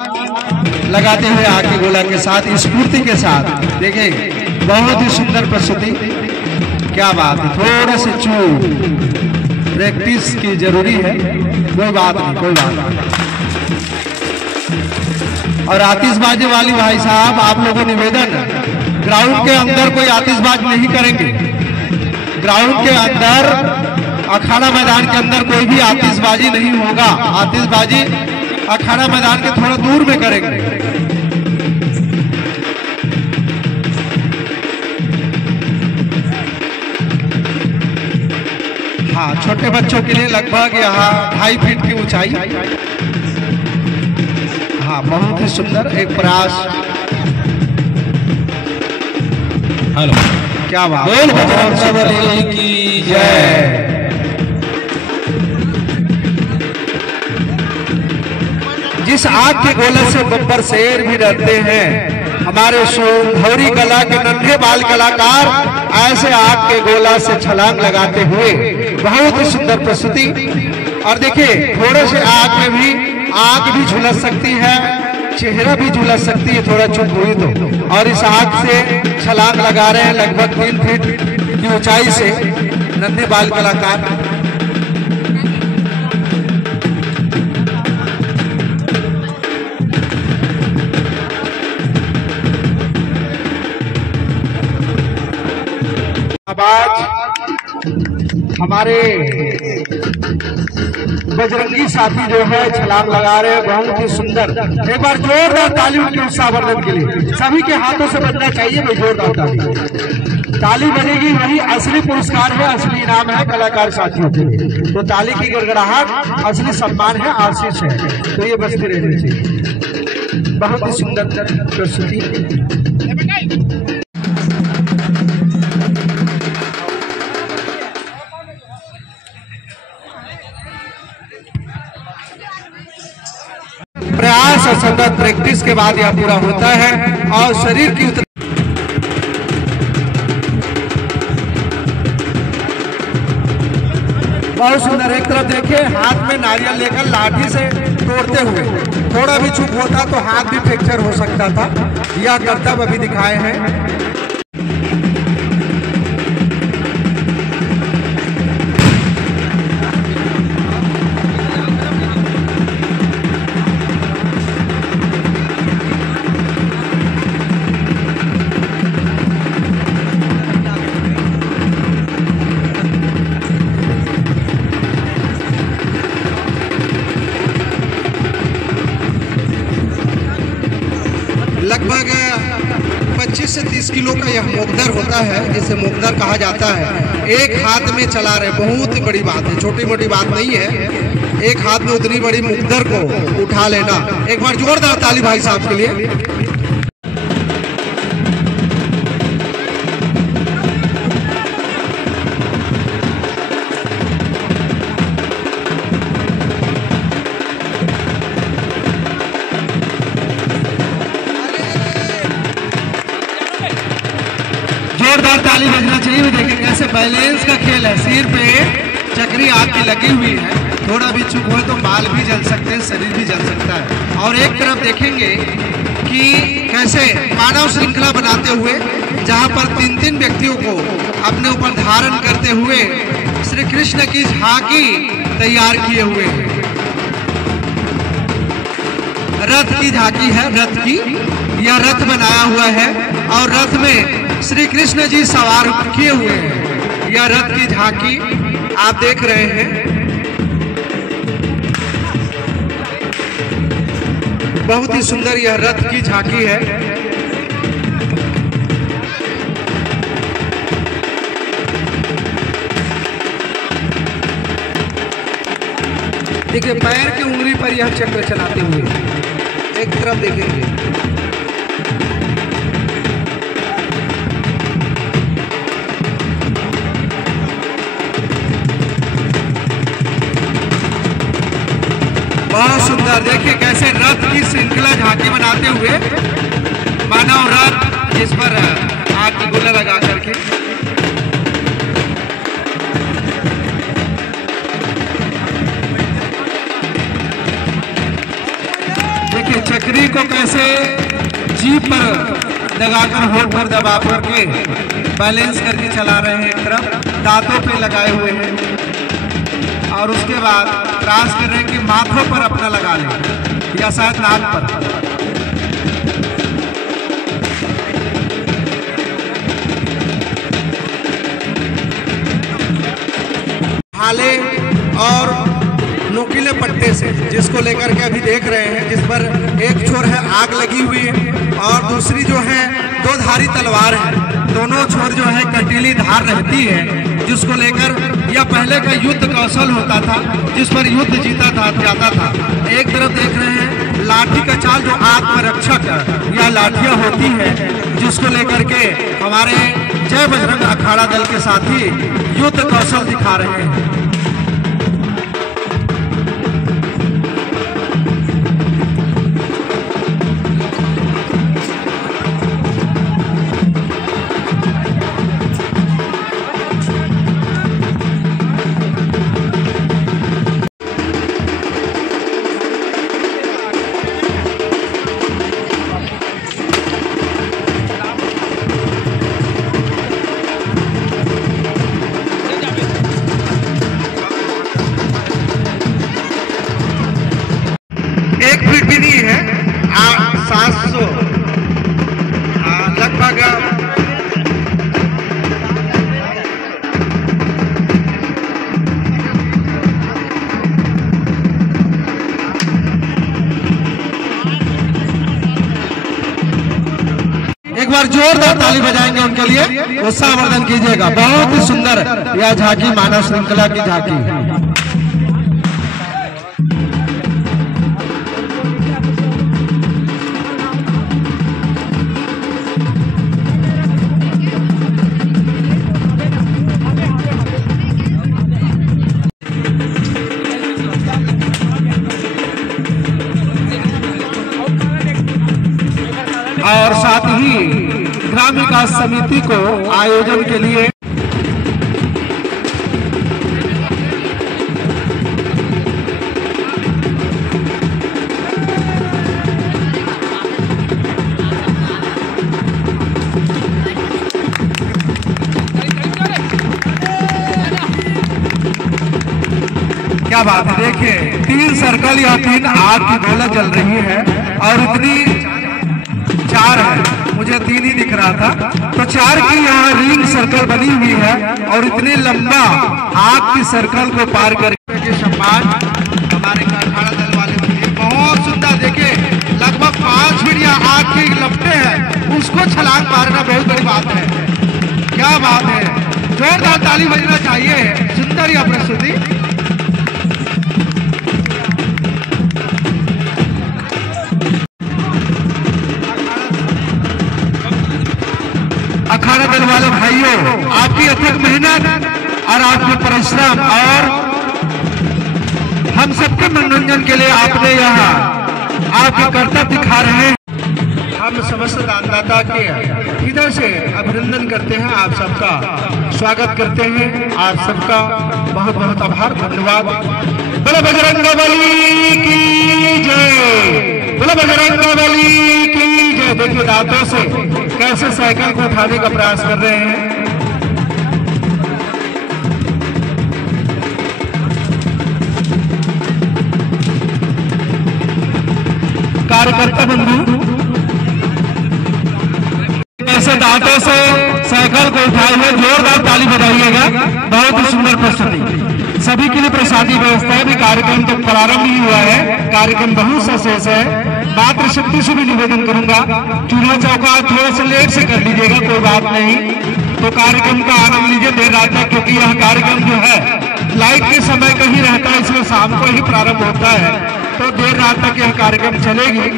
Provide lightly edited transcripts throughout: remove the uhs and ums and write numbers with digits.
लगाते हुए आग के गोला के साथ स्फूर्ति के साथ देखें, बहुत ही सुंदर प्रस्तुति। क्या बात है, थोड़ा से चूक प्रैक्टिस की जरूरी है, कोई बात नहीं, कोई बात नहीं। और आतिशबाजी वाली भाई साहब, आप लोगों को निवेदन, ग्राउंड के अंदर कोई आतिशबाजी नहीं करेंगे। ग्राउंड के अंदर, अखाड़ा मैदान के अंदर कोई भी आतिशबाजी नहीं होगा। आतिशबाजी अखाड़ा मैदान के थोड़ा दूर में करेंगे। हाँ, छोटे बच्चों के लिए लगभग यहाँ 2.5 फीट की ऊंचाई। हाँ, बहुत ही सुंदर एक प्रयास। हेलो, क्या बात, बोल बजरंगबली की जय। जिस आग के गोले से बब्बर शेर भी डरते हैं, हमारे सोनभौरी कला के नन्हे बाल कलाकार ऐसे आग के गोला से छलांग लगाते हुए बहुत ही सुंदर प्रस्तुति। और देखिए, थोड़े से आग में भी आग भी झुलस सकती है, चेहरा भी झुलस सकती है, थोड़ा चुप हुई तो। और इस आग से छलांग लगा रहे हैं लगभग 3 फीट की ऊंचाई से नन्हे बाल कलाकार। हमारे बजरंगी साथी जो है छलांग लगा रहे हैं, बहुत ही सुंदर। एक बार जोरदार ताली उनके उत्साहवर्धन के लिए। सभी के हाथों से बजना चाहिए भाई, जोरदार ताली। ताली बजेगी, वही असली पुरस्कार है, असली इनाम है कलाकार साथियों के लिए। तो ताली की गड़गड़ाहट असली सम्मान है, आशीष है, तो ये बजती रहनी चाहिए। बहुत ही सुंदर प्रस्तुति। प्रयास और सतत प्रैक्टिस के बाद यह पूरा होता है और शरीर की बहुत सुंदर। एक तरफ देखिए, हाथ में नारियल लेकर लाठी से तोड़ते हुए, थोड़ा भी चूक होता तो हाथ भी फ्रैक्चर हो सकता था। यह कर्तव्य अभी दिखाए हैं। लगभग 25 से 30 किलो का यह मोगदर होता है, जिसे मोगदर कहा जाता है। एक हाथ में चला रहे, बहुत ही बड़ी बात है, छोटी मोटी बात नहीं है। एक हाथ में उतनी बड़ी मोगदर को उठा लेना। एक बार जोरदार ताली भाई साहब के लिए। जोरदार ताली बजना चाहिए। देखेंगे कैसे बैलेंस का खेल है, सिर पे चक्री आग की लगी हुई है, थोड़ा भी चूक हो तो बाल भी जल सकते हैं, शरीर भी जल सकता है। और एक तरफ देखेंगे कि कैसे मानव श्रृंखला बनाते हुए, जहां पर 3-3 व्यक्तियों को अपने ऊपर धारण करते हुए श्री कृष्ण की झांकी तैयार किए हुए हैं। रथ की झांकी है, रथ की, यह रथ बनाया हुआ है और रथ में श्री कृष्ण जी सवार किए हुए हैं। यह रथ की झांकी आप देख रहे हैं, बहुत ही सुंदर यह रथ की झांकी है। देखिए, पैर की उंगली पर यह चक्र चलाते हुए एक तरफ देखेंगे। बहुत सुंदर। देखिए कैसे रथ की श्रृंखला झांकी बनाते हुए, मानव रथ जिस पर आग की गोला लगा करके चक्री को कैसे जीप पर लगाकर होठ पर दबा करके बैलेंस करके चला रहे हैं, एक तरफ दांतों पे लगाए हुए हैं और उसके बाद क्रॉस कर रहे हैं कि माथों पर अपना लगा लें या शायद नाक पर। भाले और नोकीले पट्टे से जिसको लेकर के अभी देख रहे हैं, जिस पर एक छोर है आग लगी हुई है और दूसरी जो है दो धारी तलवार है। दोनों छोर जो है कटीली धार रहती है, जिसको लेकर यह पहले का युद्ध कौशल होता था, जिस पर युद्ध जीता जाता था। एक तरफ देख रहे हैं लाठी का चाल जो आत्मरक्षक या लाठियां होती है, जिसको लेकर के हमारे जय बजरंग अखाड़ा दल के साथी युद्ध कौशल दिखा रहे हैं। एक फीट भी नहीं है, 700 लगभग। एक बार जोरदार ताली बजाएंगे उनके लिए, उत्साहवर्धन कीजिएगा। बहुत ही सुंदर यह झांकी मानव श्रृंखला की झांकी। और साथ ही ग्राम विकास समिति को आयोजन के लिए क्या बात है। देखिए 3 सर्कल या 3 आग की गोला जल रही है और इतनी 4 है, मुझे 3 ही दिख रहा था, तो 4 की यहाँ रिंग सर्कल बनी हुई है और इतने लंबा आग की सर्कल को पार करके सम्मान हमारे अखाड़ा दल वाले हैं। बहुत सुंदर। देखिए लगभग 5 फीट या आग की लपटे हैं, उसको छलांग मारना बहुत बड़ी बात है। क्या बात है, जोरदार ताली बजना चाहिए। सुंदर यह प्रस्तुति। अखाड़ा दल वाले भाइयों, आपकी अथक मेहनत और आपके परिश्रम और हम सबके मनोरंजन के लिए आपने यहाँ आपके कर्तव्य दिखा रहे हैं। हम समस्त दानदाता के इधर से अभिनंदन करते हैं, आप सबका स्वागत करते हैं। आप सबका बहुत बहुत आभार, धन्यवाद। बोलो बजरंगबली की जय, बोलो बजरंगबली की जय। देखिए दांतों से कैसे साइकिल को उठाने का प्रयास कर रहे हैं। कार्यकर्ता बंधु कैसे दांतों से साइकिल को उठाए हुए, जोरदार ताली बजाइएगा। बहुत ही सुंदर प्रस्तुति। सभी के लिए प्रसादी व्यवस्था है। भी कार्यक्रम तो प्रारंभ ही हुआ है, कार्यक्रम बहुत सा शेष है। मात्र शक्ति से भी निवेदन करूंगा, चूल्हा चौका थोड़ा सा लेट से कर लीजिएगा, कोई बात नहीं। तो कार्यक्रम का आनंद लीजिए देर रात तक, क्योंकि यह कार्यक्रम जो है लाइट के समय का ही रहता है, इसमें शाम को ही प्रारंभ होता है। तो देर रात तक यह कार्यक्रम चलेगी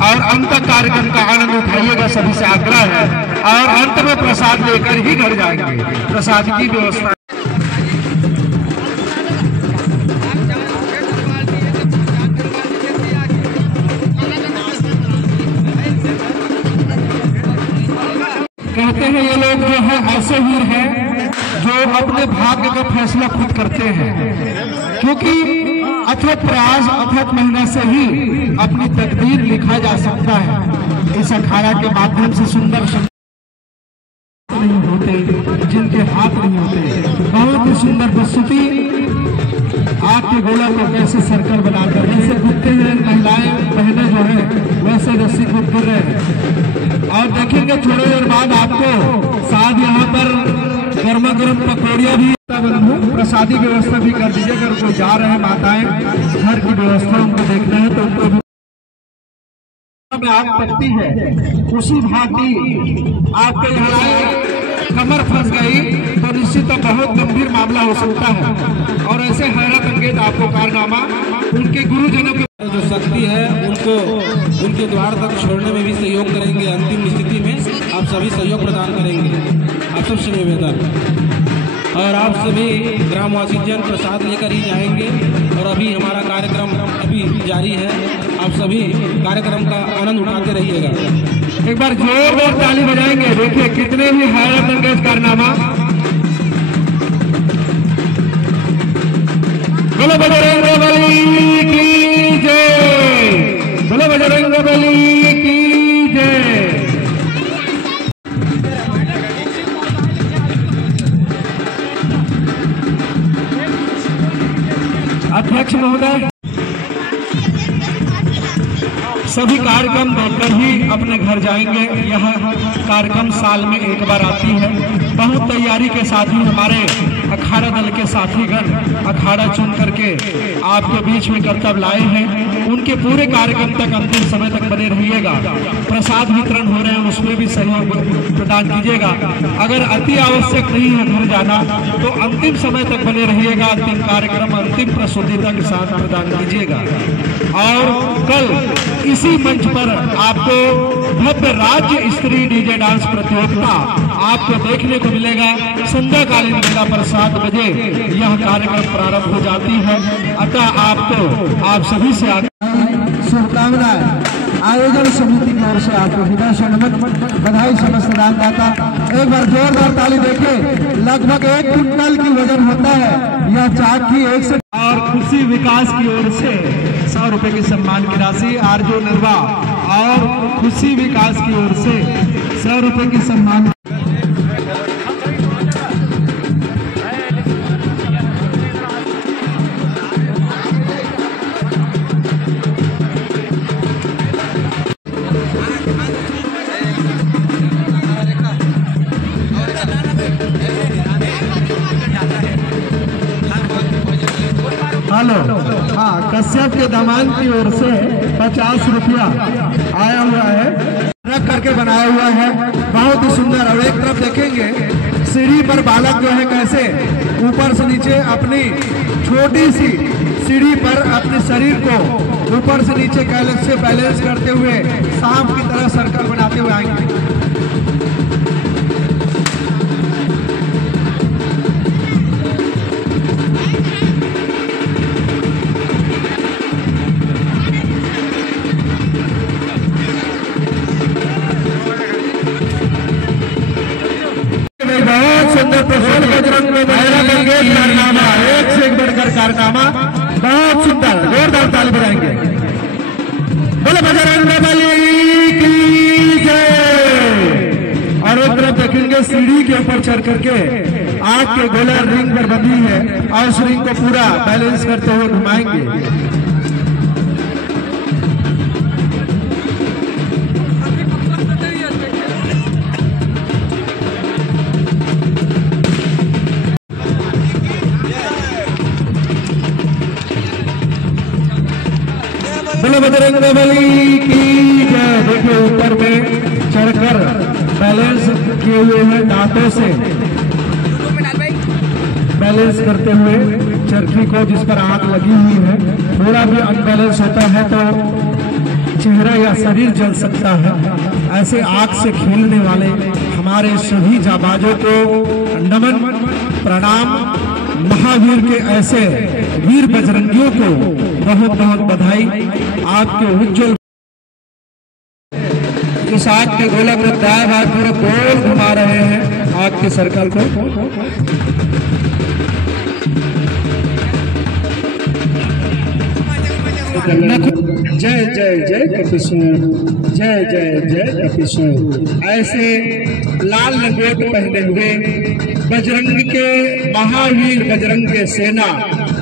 और अंत तक कार्यक्रम का आनंद उठाइएगा, सभी से आग्रह है। और अंत में प्रसाद लेकर ही घर जाएंगे, प्रसाद की व्यवस्था। कहते हैं ये लोग जो है ऐसे वीर हैं जो अपने भाग्य का फैसला खुद करते हैं, क्योंकि अथक प्रयास अथक मेहनत से ही अपनी तकदीर लिखा जा सकता है। इस अखाड़ा के माध्यम से सुंदर नहीं होते, जिनके हाथ नहीं होते, बहुत ही सुंदर प्रस्तुति। आग के गोला को कैसे सर्कल बनाकर जैसे कूदते हैं महिलाएं बहने जो है वैसे रस्सी कूद कर रहे हैं। और देखेंगे थोड़ी देर बाद आपको साथ यहाँ पर गर्मा गर्म पकौड़ियाँ भी प्रसादी व्यवस्था भी कर दीजिए। अगर कोई जा रहे हैं माताएं घर की व्यवस्था उनको देखना है तो उनको भी आग पकती है। उसी भांति आपके यहाँ कमर फंस गई तो निश्चित बहुत गंभीर मामला हो सकता है। और ऐसे हैरत अंगेज आपको कारनामा उनके गुरुजनों के जो शक्ति है उनको उनके द्वार तक छोड़ने में भी सहयोग करेंगे। अंतिम स्थिति में आप सभी सहयोग प्रदान करेंगे। आप सबसे निवेदन और आप सभी ग्रामवासी जन प्रसाद लेकर ही जाएंगे। और अभी हमारा कार्यक्रम अभी जारी है, आप सभी कार्यक्रम का आनंद उठाते रहिएगा। एक बार जोरदार ताली बजाएंगे। देखिए कितने भी हैरत अंगेज कारनामा। बोलो बजरंगबली की जय, बोलो बजरंगबली की जय। अध्यक्ष महोदय, सभी कार्यक्रम देखकर ही अपने घर जाएंगे। यह कार्यक्रम साल में एक बार आती है। बहुत तैयारी के साथ ही हमारे अखाड़ा दल के साथीगण अखाड़ा चुन करके आपके बीच में कर्तव्य लाए हैं। उनके पूरे कार्यक्रम तक अंतिम समय तक बने रहिएगा। प्रसाद वितरण हो रहे हैं उसमें भी सहयोग प्रदान कीजिएगा। अगर अति आवश्यक नहीं है घर जाना तो अंतिम समय तक बने रहिएगा। अंतिम कार्यक्रम अंतिम प्रस्तुतिता के साथ प्रदान कीजिएगा। और कल इसी मंच पर आपको भव्य राज्य स्तरीय डीजे डांस प्रतियोगिता आपको देखने को मिलेगा। संध्या कालीन बेला पर 7 बजे यह कार्यक्रम प्रारंभ हो जाती है। अतः आपको आप सभी से शुभकामनाएं। आयोजन समिति की ओर से आपको हृदय से नमन, बधाई। समस्त दानदाता एक बार जोरदार ताली देखें। लगभग 1 कुंटल की वजन होता है यह चाक की 1 से। और खुशी विकास की ओर से 100 रुपए की सम्मान की राशि आरजू नरवा और खुशी विकास की ओर से 100 रुपए की सम्मान। हेलो, हाँ, कश्यप के दामान की ओर से 50 रुपया आया हुआ है, रख करके बनाया हुआ है। बहुत ही सुंदर। और एक तरफ देखेंगे सीढ़ी पर बालक जो है कैसे ऊपर से नीचे अपनी छोटी सी सीढ़ी पर अपने शरीर को ऊपर से नीचे कैलेज से बैलेंस करते हुए सांप की तरह सर्कल बनाते हुए आएंगे। कारनामा एक से एक बढ़कर कारनामा, बहुत सुंदर। जोरदार ताली बजाएंगे। बोलो बजरंगबली की जय। और एक तरफ देखेंगे सीढ़ी के ऊपर चढ़ करके आग के गोला रिंग पर बंधी है और उस रिंग को पूरा बैलेंस करते हुए घुमाएंगे। बोलो बजरंगबली की जय। देखिए ऊपर में चढ़कर बैलेंस किए हुए हैं, दांतों से बैलेंस करते हुए चरखी को जिस पर आग लगी हुई है। थोड़ा भी अनबैलेंस होता है तो चेहरा या शरीर जल सकता है। ऐसे आग से खेलने वाले हमारे सभी जाबाजों को नमन प्रणाम। महावीर के ऐसे वीर बजरंगियों को बहुत बहुत बधाई। आपके उज्जवल इस आग के गोला में दाएं बाएं पूरे गोल घुमा रहे हैं आग के सर्कल को। जय जय जय कपिसूर, जय जय जय कपिसूर। ऐसे लाल लंगोट पहने हुए बजरंग के महावीर बजरंग के सेना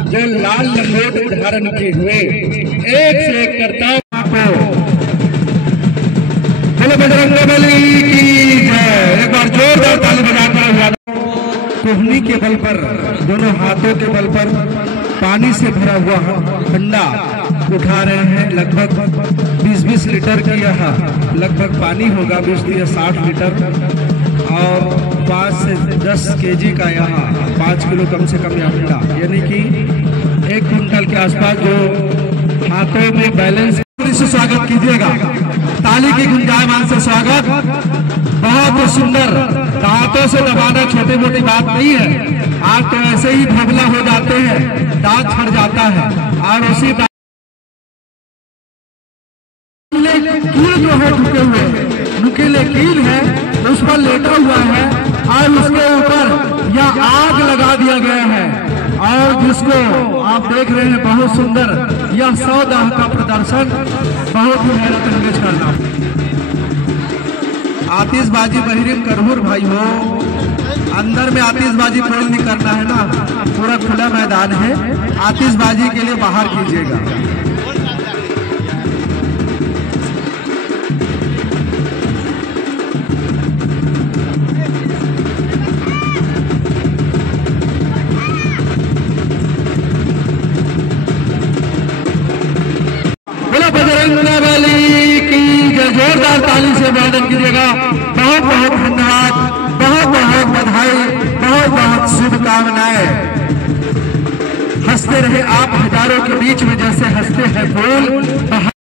जो लाल लंगोट धारण किए हुए एक से एक करता बोले बजरंगबली की जय। एक बार जोरदार ताली बजाकर हुआ। कोहनी के बल पर, दोनों हाथों के बल पर पानी से भरा हुआ हंडा उठा रहे हैं। लगभग 20-20 लीटर की यह लगभग पानी होगा, 20 या 60 लीटर, और 5 से 10 केजी का यह 5 किलो कम से कम यह हंडा, यानी कि 1 कुंटल के आसपास जो हाथों में बैलेंस। से स्वागत कीजिएगा, ताली की गुंजायमान से स्वागत। बहुत सुंदर, दांतों से दबाना छोटी मोटी बात नहीं है। आज तो ऐसे ही भोगला हो जाते हैं, दांत छड़ जाता है, और उसी कील जो है झुके हुए नुकीले कील है, उस पर लेटा हुआ है और उसके ऊपर यह आग लगा दिया गया है। और जिसको आप देख रहे हैं बहुत सुंदर यह 100 दाह का प्रदर्शन, बहुत ही हैरत अंगेज करना। आतिशबाजी बहिरीम करहुर भाई हो, अंदर में आतिशबाजी कोई नहीं करना है ना, पूरा खुला मैदान है, आतिशबाजी के लिए बाहर कीजिएगा। बजरंगबली की जोरदार ताली से स्वागत कीजिएगा। बहुत बहुत धन्यवाद, बहुत बहुत बधाई, बहुत बहुत शुभकामनाएं। हंसते रहे आप हजारों के बीच में जैसे हंसते हैं फूल।